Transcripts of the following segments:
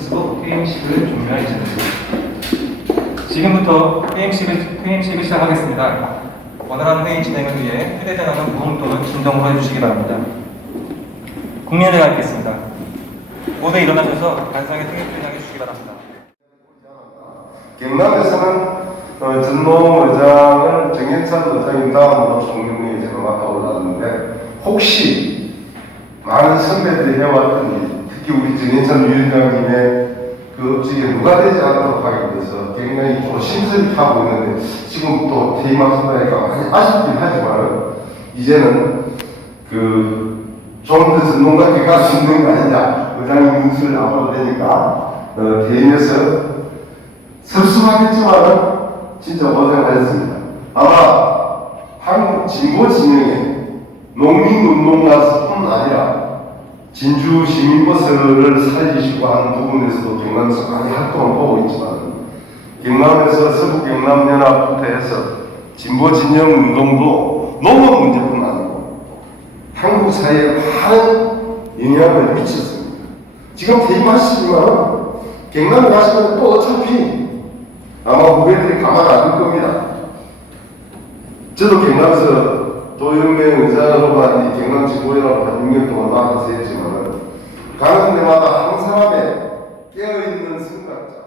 스스로 게임식을 준비할 예정입니다. 지금부터 게임식을 시작하겠습니다. 원활한 회의 진행을 위해 휴대전화는 무음 또는 진동으로 해주시기 바랍니다. 국민의례 가겠습니다. 모두 일어나셔서 간상의 통일표를 향해 주시기 바랍니다. 경남에서는 전노 의장을 정현찬 의장님 다음으로 총경회에 제가 맡아 올랐는데, 혹시 많은 선배들이 해왔던 일, 특히 우리 정현찬 위원장님의 그 업적에 누가 되지 않도록 하기 위해서 굉장히 조심스럽게 하고 있는데, 지금 또 퇴임하신다니까 많이 아쉽긴 하지만 이제는 좀 더 전문가께 갈 수 있는 거 아니냐, 의장님 눈치를 안 봐도 되니까 퇴임해서 섭섭하겠지만은 진짜 고생하셨습니다. 아마 한국 진보 진영에 농민운동가뿐 아니라 진주 시민버스를 살리시고 하는 부분에서도 경남에서 많이 활동을 하고 있지만, 경남에서 서부 경남연합부터 해서 진보 진영 운동도 농업 문제뿐 아니고 한국 사회에 많은 영향을 미쳤습니다. 지금 퇴임하시지만 경남에 가시면 또 어차피 아마 후배들이 가만 안 둘 겁니다. 저도 경남에서 도연맹 의장으로만 경남 지도연합 한 6년 동안 맡아서 했지만, 가는 데마다 한 사람의 깨어있는 생각자,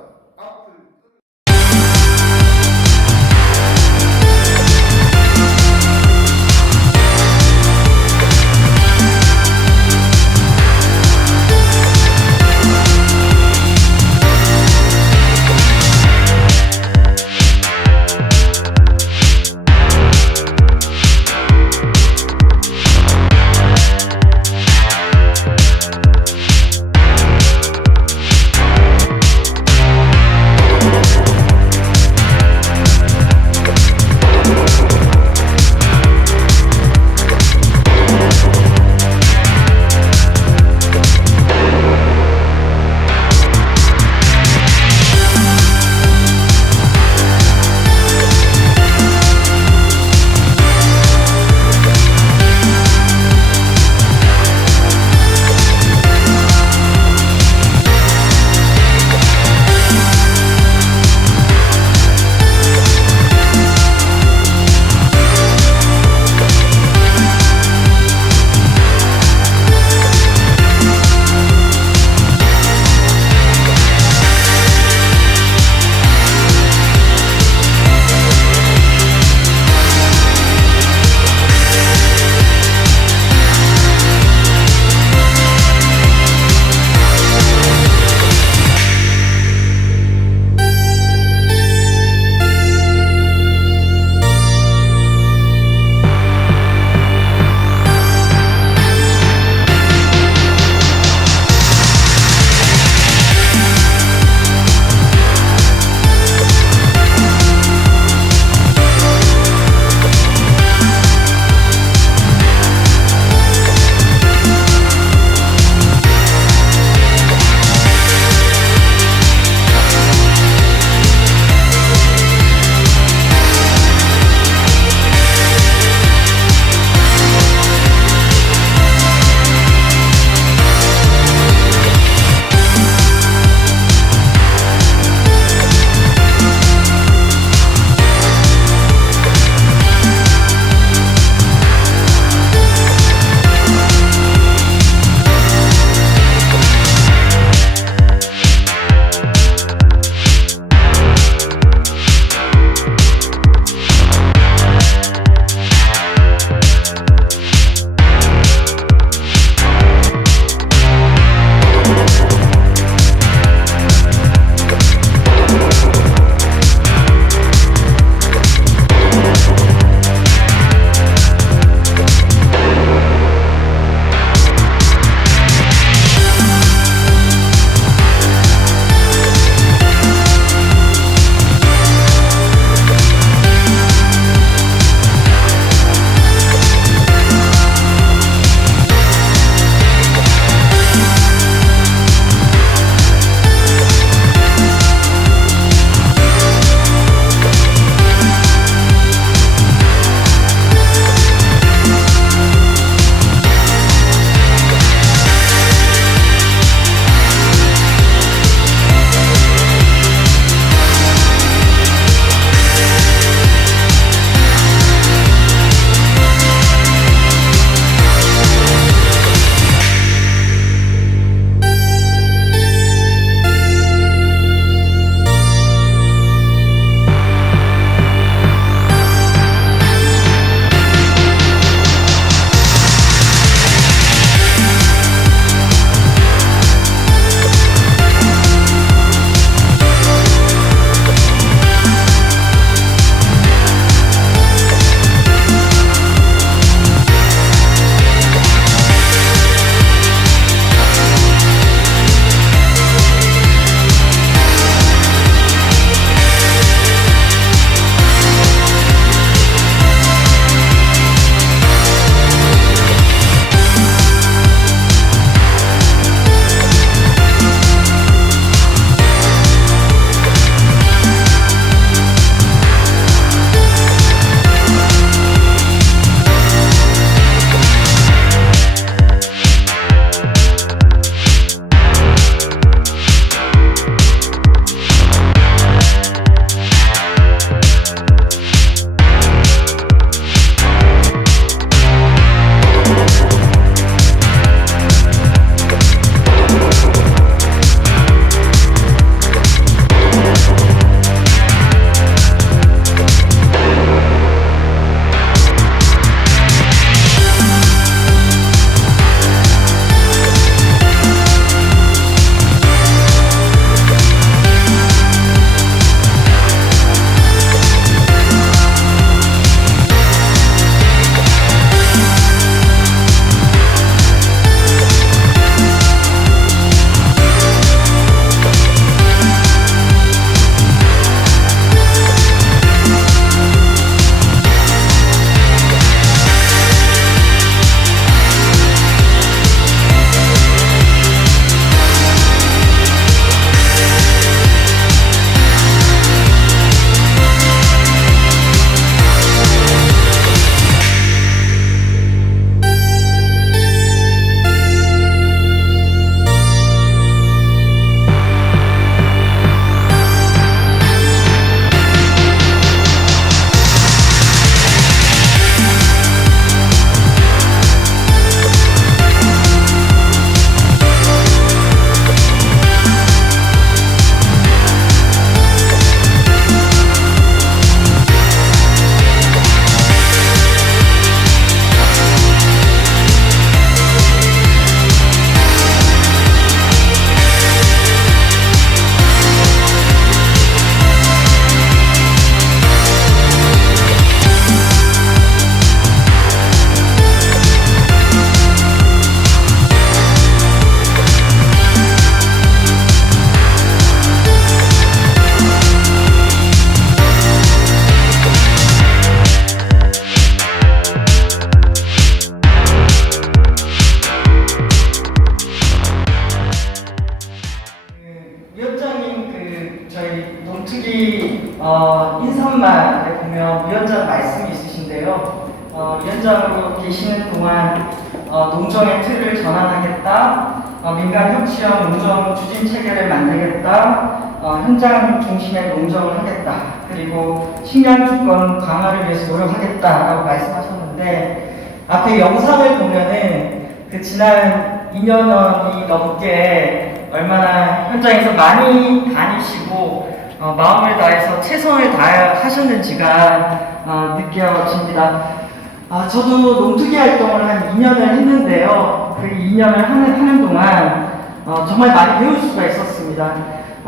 위원장님 저희 농특위 인사말에 보면 위원장 말씀이 있으신데요. 위원장으로 계시는 동안 농정의 틀을 전환하겠다. 민간 협치형 농정 추진 체계를 만들겠다. 현장 중심의 농정을 하겠다. 그리고 식량 주권 강화를 위해서 노력하겠다라고 말씀하셨는데 앞에 영상을 보면은 지난 2년이 넘게 얼마나 현장에서 많이 다니시고 마음을 다해서 최선을 다하셨는지가 느껴집니다. 저도 농특위 활동을 한 2년을 했는데요. 그 2년을 하는 동안 정말 많이 배울 수가 있었습니다.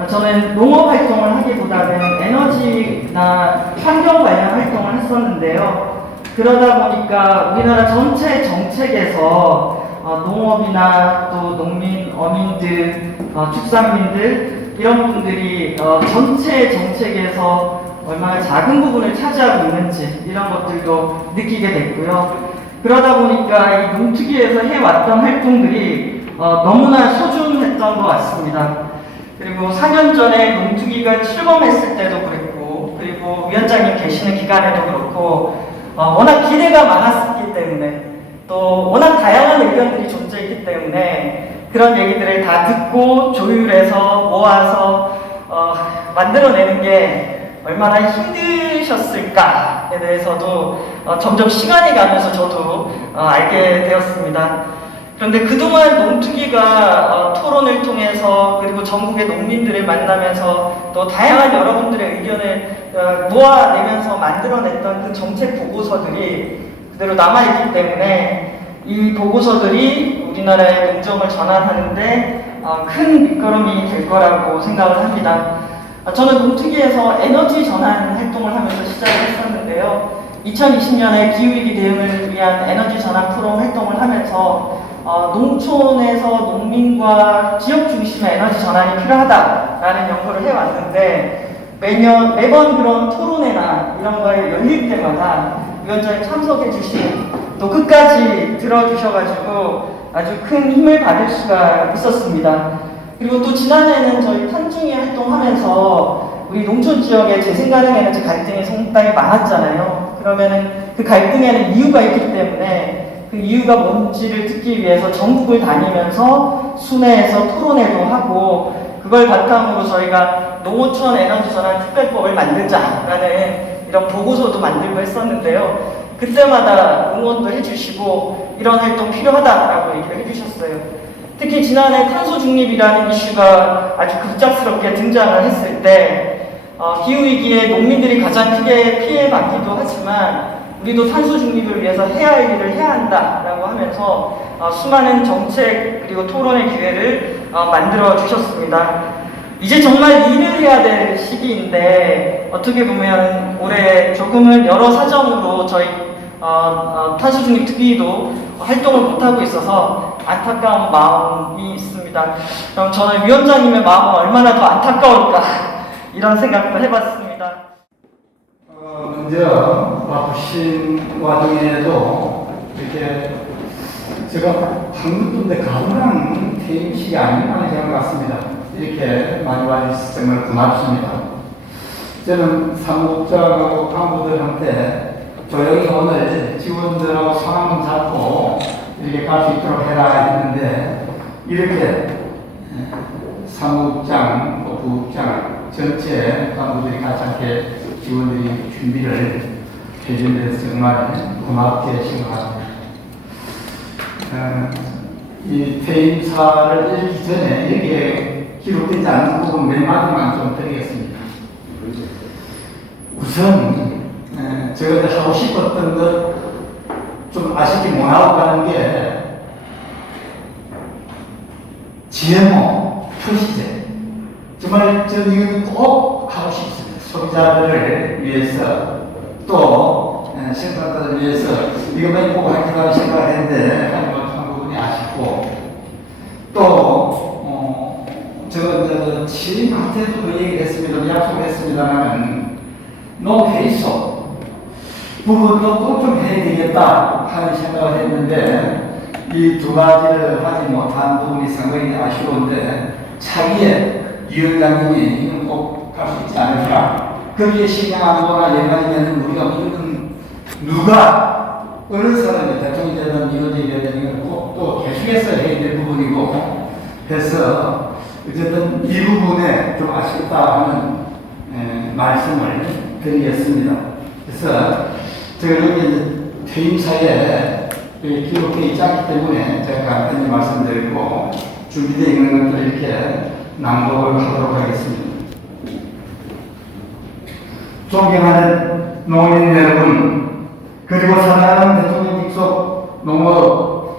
저는 농업 활동을 하기보다는 에너지나 환경 관련 활동을 했었는데요. 그러다 보니까 우리나라 전체 정책에서 농업이나 또 농민, 어민들, 축산민들 이런 분들이 전체 정책에서 얼마나 작은 부분을 차지하고 있는지 이런 것들도 느끼게 됐고요. 그러다 보니까 이 농특위에서 해왔던 활동들이 너무나 소중했던 것 같습니다. 그리고 4년 전에 농특위가 출범했을 때도 그랬고, 그리고 위원장님 계시는 기간에도 그렇고, 워낙 기대가 많았기 때문에, 또 워낙 다양한 의견들이 존재했기 때문에 그런 얘기들을 다 듣고 조율해서 모아서 만들어내는 게 얼마나 힘드셨을까에 대해서도 점점 시간이 가면서 저도 알게 되었습니다. 그런데 그동안 농특위가 토론을 통해서 그리고 전국의 농민들을 만나면서 또 다양한 여러분들의 의견을 모아내면서 만들어냈던 그 정책 보고서들이 그대로 남아있기 때문에 이 보고서들이 우리나라의 농정을 전환하는데 큰 밑거름이 될 거라고 생각을 합니다. 저는 농특위에서 에너지 전환 활동을 하면서 시작을 했었는데요. 2020년에 기후위기 대응을 위한 에너지 전환 프로 활동을 하면서 농촌에서 농민과 지역 중심의 에너지 전환이 필요하다라는 연구를 해왔는데 매번 그런 토론회나 이런 거에 열릴 때마다 위원장님 참석해 주시고 또 끝까지 들어주셔가지고 아주 큰 힘을 받을 수가 있었습니다. 그리고 또 지난해에는 저희 탄중이 활동하면서 우리 농촌 지역의 재생가능 에너지 갈등이 상당히 많았잖아요. 그러면은 그 갈등에는 이유가 있기 때문에 그 이유가 뭔지를 듣기 위해서 전국을 다니면서 순회에서 토론회도 하고 그걸 바탕으로 저희가 농어촌 에너지 전환 특별법을 만들자라는 이런 보고서도 만들고 했었는데요. 그때마다 응원도 해주시고 이런 활동 필요하다라고 얘기를 해주셨어요. 특히 지난해 탄소 중립이라는 이슈가 아주 급작스럽게 등장을 했을 때 기후위기에 농민들이 가장 크게 피해받기도 하지만 우리도 탄소 중립을 위해서 해야 할 일을 해야 한다라고 하면서 수많은 정책 그리고 토론의 기회를 만들어 주셨습니다. 이제 정말 일을 해야 될 시기인데 어떻게 보면 올해 조금은 여러 사정으로 저희 탄소 중립 특위도 활동을 못하고 있어서 안타까운 마음이 있습니다. 그럼 저는 위원장님의 마음은 얼마나 더 안타까울까 이런 생각도 해봤습니다. 먼저 바쁘신 와중에도 이렇게 제가 방금 전에 가능한 퇴임식이 아닌가 하는 생각 같습니다. 이렇게 많이 와주셔서 정말 고맙습니다. 저는 사무국장하고 간부들한테 조용히 오늘 직원들하고 손 한번 잡고 이렇게 갈 수 있도록 해라 했는데 이렇게 사무국장, 또 부국장 전체 간부들이 같이 함께 직원들이 준비를 해준 데서 정말 고맙게 생각합니다. 이 퇴임사를 읽기 전에 여기에 기록되지 않은 부분 몇 마디만 좀 드리겠습니다. 우선 제가 하고 싶었던 것 좀 아쉽게 못하고 가는 게 GMO 표시제 정말 저는 이거 꼭 하고 싶습니다. 소비자들을 위해서 또 생산자들을 위해서 이것만 꼭 하기로 생각을 했는데 하는 못한 부분이 아쉽고 또 제가 취임한테도 그 얘기를 했습니다. 약속을 했습니다만 노페이소 부분도 꼭 좀 해야 되겠다 하는 생각을 했는데 이 두 가지를 하지 못한 부분이 상당히 아쉬운데 차기에 위원장님이 꼭 할 수 있지 않을까. 거기에 신경 안보나 예관이면 우리가 이건 누가 어느 사람이 대통령이 되든 민원이 되든 또 계속해서 해야 될 부분이고 해서 어쨌든 이 부분에 좀 아쉽다 하는 말씀을 드리겠습니다. 그래서 제가 여기 퇴임사에 기록되어 있지 않기 때문에 제가 간단히 말씀드리고 준비되어 있는 것들 이렇게 낭독을 하도록 하겠습니다. 존경하는 농민 여러분, 그리고 사랑하는 대통령 직속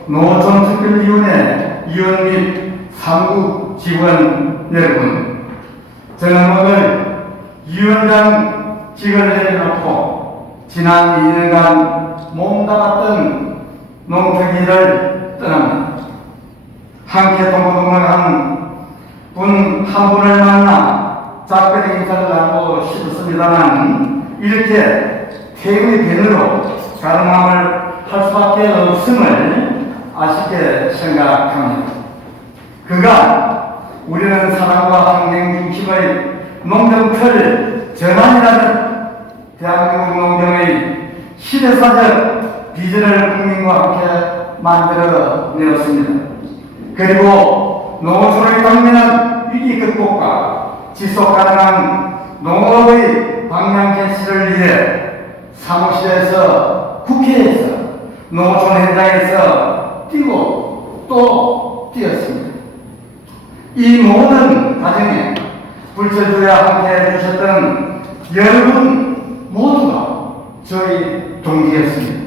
농어촌특별위원회 위원 및 상부 직원 여러분, 저는 오늘 위원장직을 내려놓고 지난 2년간 몸담았던 농특위를 떠납니다. 함께 동고동락한 분 한 분을 만나 작별 인사를 하고 싶습니다만 이렇게 태국의 변으로 가름함을 할 수밖에 없음을 아쉽게 생각합니다. 그가 우리는 사랑과 환경 중심의 농정틀 전환이라는 대한민국 농정의 시대사적 비전을 국민과 함께 만들어 내었습니다. 그리고 농어촌의 당면한 위기 극복과 지속 가능한 농업의 방향 개시를 위해 사무실에서 국회에서 농어촌 현장에서 뛰고 또 뛰었습니다. 이 모든 과정에 불철주야 함께 해주셨던 여러분 모두가 저희 동지였습니다.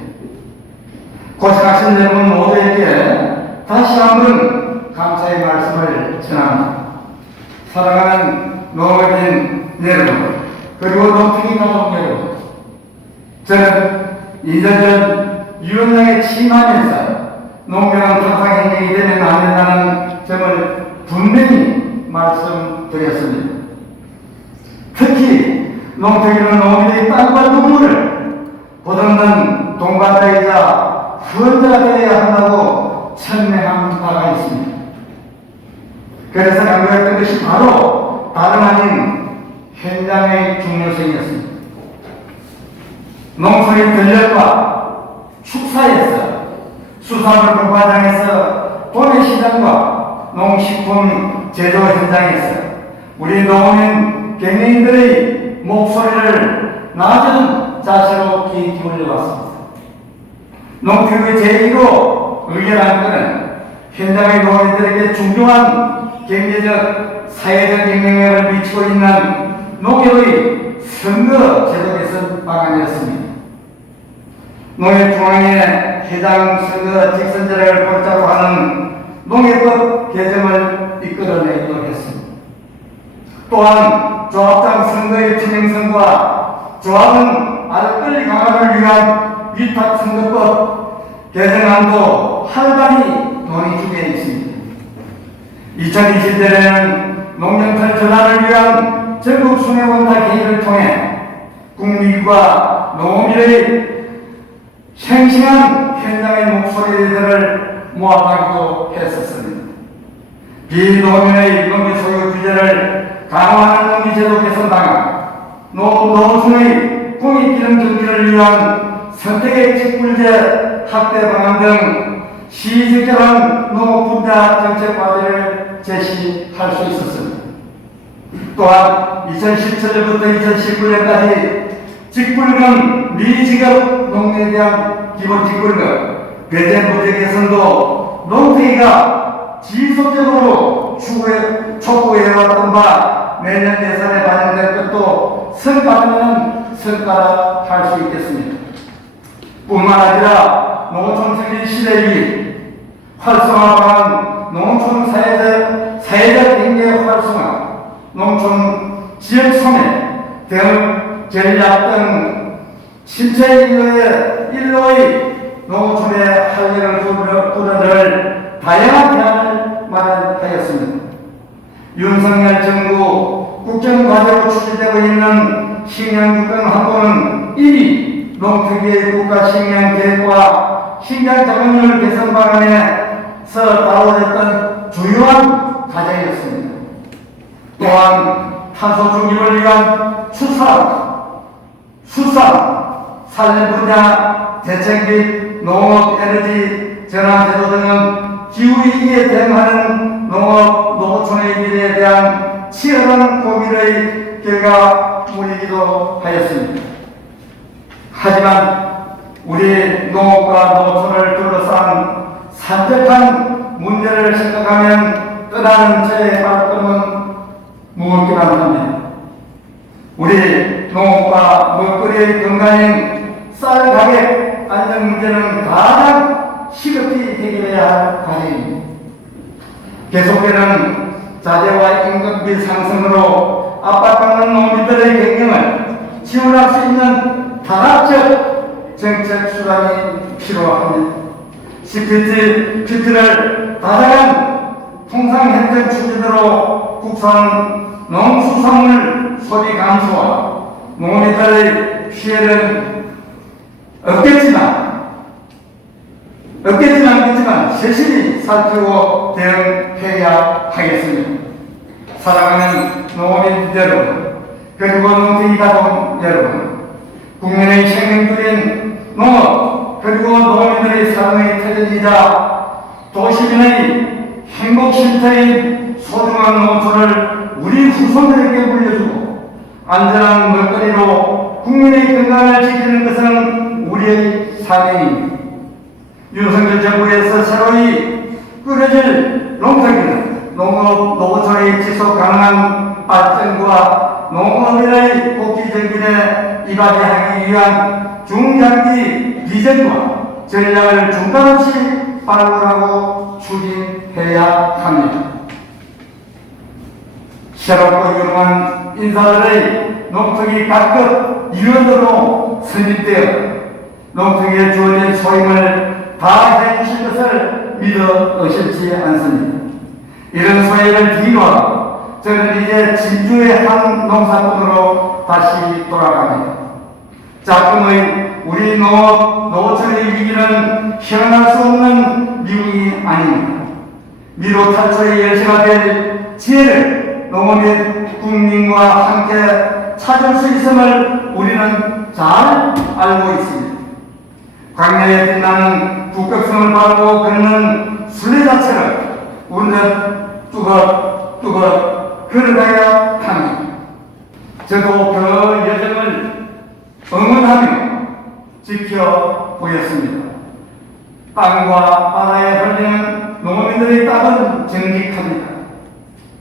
고생하신 여러분 모두에게 다시 한번 감사의 말씀을 전합니다. 사랑하는 농업인 여러분, 그리고 농특위 가족 여러분, 저는 2년 전 위원장에 취임하면서 농경은 항상 행정이 되면 안 된다는 점을 분명히 말씀드렸습니다. 특히 농특위는 농민의 땀과 눈물을 보듬는 동반자이자 후원자가 되어야 한다고 천명한 바가 있습니다. 그래서 강조했던 것이 바로 다름 아닌 현장의 중요성이었습니다. 농촌의 전력과 축사에서 수산물 공과장에서 도매시장과 농식품 제조 현장에서 우리 농민 경영인들의 목소리를 낮은 자세로 귀 기울여왔습니다. 농특위 제1로 의결한 것은 현장의 농민들에게 중요한 경제적, 사회적 영향력을 미치고 있는 농협의 선거 제도 개선 방안이었습니다. 농협중앙회 회장 선거 직선제를 골자로 하는 농협법 개정을 이끌어내기도 했습니다. 또한 조합장 선거의 투명성과 조합은 알권리 강화를 위한 위탁선거법 개정안도 활발히 논의 중에 있습니다. 2020년에는 농정철 전환을 위한 전국 수뇌원탁 회의를 통해 국민과 농민의 생생한 현장의 목소리들을 모아가기도 했었습니다. 비농민의 농지 소유 규제를 강화하는 농지제도 개선 방안, 농촌의 공익기능 정비를 위한 선택의 직불제 확대 방안 등 시적절한 농업분야 정책 과제를 제시할 수 있었습니다. 또한 2017년부터 2019년까지 직불금 미지급 농민에 대한 기본 직불금 배제 문제 개선도 농특위가 지속적으로 촉구해왔던 바 내년 예산에 반영될 것도 성과는 성과라 할 수 있겠습니다. 뿐만 아니라 농촌 특위 시대위 활성화 방안, 농촌 사회적 경제 활성화, 농촌 지역 소매 등 전략 등 신체 일로의 농촌의 활력을 불어넣을 다양한 대안을 마련하였습니다. 윤석열 정부 국정과제로 추진되고 있는 식량주권 확보는 이미 농특위의 국가식량계획과 식량자금률 개선 방안에서 다뤄졌던 주요한 과제였습니다. 또 또한 탄소 중립을 위한 수산, 산림 분야 대책 및 농업 에너지 전환 제도 등은 기후위기에 대응하는 농업 노동촌의 미래에 대한 치열한 고민의 결과물이기도 하였습니다. 하지만 우리 농업과 농촌을 둘러싼 산적한 문제를 생각하면 떠나는 저의 발걸음은 무겁기만 합니다. 우리 농업과 먹거리의 건강인 쌀 가격 안정 문제는 가장 시급히 해결해야 할 과제입니다. 계속되는 자재와 임금비 상승으로 압박받는 농민들의 경영을 지원할 수 있는 다각적 정책 수단이 필요합니다. CPT를 다양한 통상 행정 추진으로 국산 농수산물 소비 감소와 농민들의 피해를 없겠지만 세심히 살피고 대응해야 하겠습니다. 사랑하는 농민 여러분, 그리고 농민이 가족 여러분, 국민의 생명줄인 농업, 그리고 농민들의 삶의 터전이자 도시민의 행복 쉼터인 소중한 농촌을 우리 후손들에게 물려주고 안전한 먹거리로 국민의 건강을 지키는 것은 우리의 사명입니다. 윤석열 정부에서 새로이 꾸려질 농특위는 농업 노조의 지속 가능한 발전과 농업인의 복지 정진에 이바지하기 위한 중장기 비전과 전략을 중단 없이 발굴하고 추진해야 합니다. 새롭고 유능한 인사들의 농특위 각급 위원으로 선임되어 농특위에 주어진 소임을 다 해주실 것을 믿어 의심치 않습니다. 이런 소임을 뒤로 저는 이제 진주의 한 농사꾼으로 다시 돌아갑니다. 작품의 우리 농업, 노천의 위기는 현할 수 없는 미국이 아닙니다. 미로 탈출의 열쇠가 될 지혜를 농업인 국민과 함께 찾을 수 있음을 우리는 잘 알고 있습니다. 광야에 빛나는 북극성을 밟고 걷는 순례자처럼 우리는 뚜벅뚜벅 걸어가야 합니다. 저도 그 여정을 응원하며 지켜보였습니다. 땅과 바다에 흘리는 농민들의 땀은 정직합니다.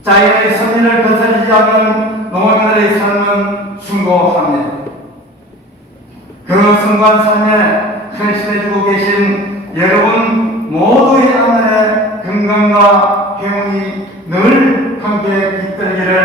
자연의 선민을 거스르지 않는 농민들의 삶은 숭고합니다. 그 순간 삶에 헌신해주고 계신 여러분 모두의 안에 건강과 행운이 늘 함께 깃들기를